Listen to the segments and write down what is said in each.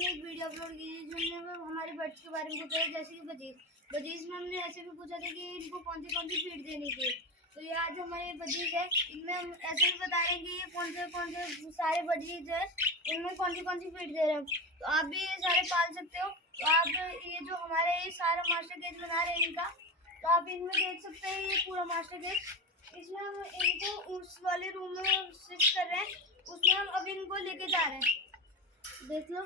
हमने एक video upload की थी जिसमें हमारे बर्ड्स के बारे में पूछा, जैसे कि बजीज में हमने ऐसे भी पूछा था कि इनको कौन सी फीड देनी थी। तो ये आज हमारे बजीज है, इनमें हम ऐसे भी बता रहे हैं कि ये कौन से सारे बजीज है, इनमें कौन सी फीड दे रहे हैं। तो आप भी ये सारे पाल सकते हो। तो आप ये जो हमारे ये सारा मास्टर केज बना रहे हैं इनका, तो आप इनमें देख सकते हैं ये पूरा मास्टर केज। इसमें हम इनको उस वाले रूम में शिफ्ट कर रहे हैं, उसमें हम अभी इनको लेके जा रहे हैं। देख लो,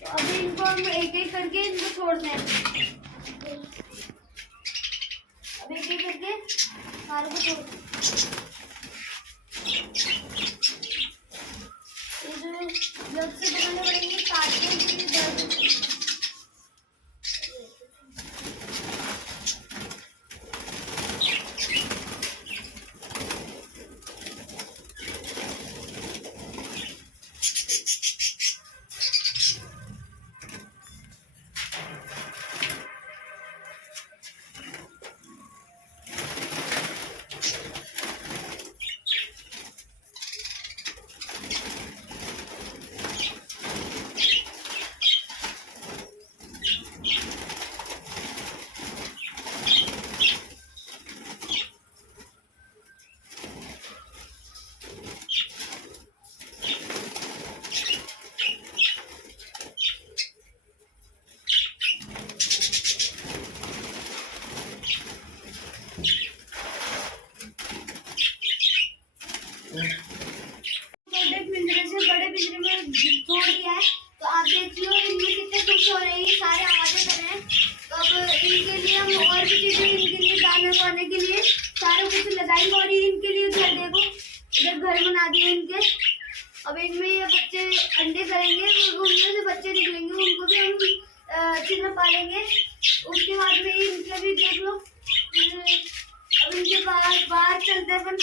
तो अभी इनको हम एक एक करके इनको छोड़ते हैं। अब एक एक करके सारों को छोड़ते हैं। ये जो जब से बनाने पड़ेंगे काटने के लिए दर्द। पिंजरे से बड़े पिंजरे में छोड़ दिया है। तो आप देख लो इनमें कितने खुश हो रहे हैं, सारे आवाजें कर रहे हैं। तो अब इनके लिए हम और भी चीजें, इनके लिए दाना पाने के लिए सारा कुछ लगाएंगे। और इनके लिए घर, देखो इधर घर बना दिए इनके। अब इनमें ये बच्चे अंडे करेंगे, उनमें से बच्चे निकलेंगे, उनको भी हम अच्छे से पालेंगे। उसके बाद में इनके भी देख लो। अब इनके बाहर चलते हैं अपन।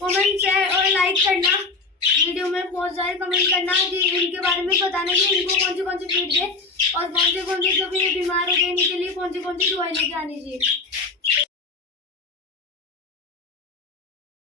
कमेंट शेयर और लाइक करना, वीडियो में बहुत सारे कमेंट करना कि इनके बारे में बताना कि इनको कौन सी फीड दे और कौन से जो भी बीमार हो गए इनके लिए कौन सी दवाई लेके आनी चाहिए।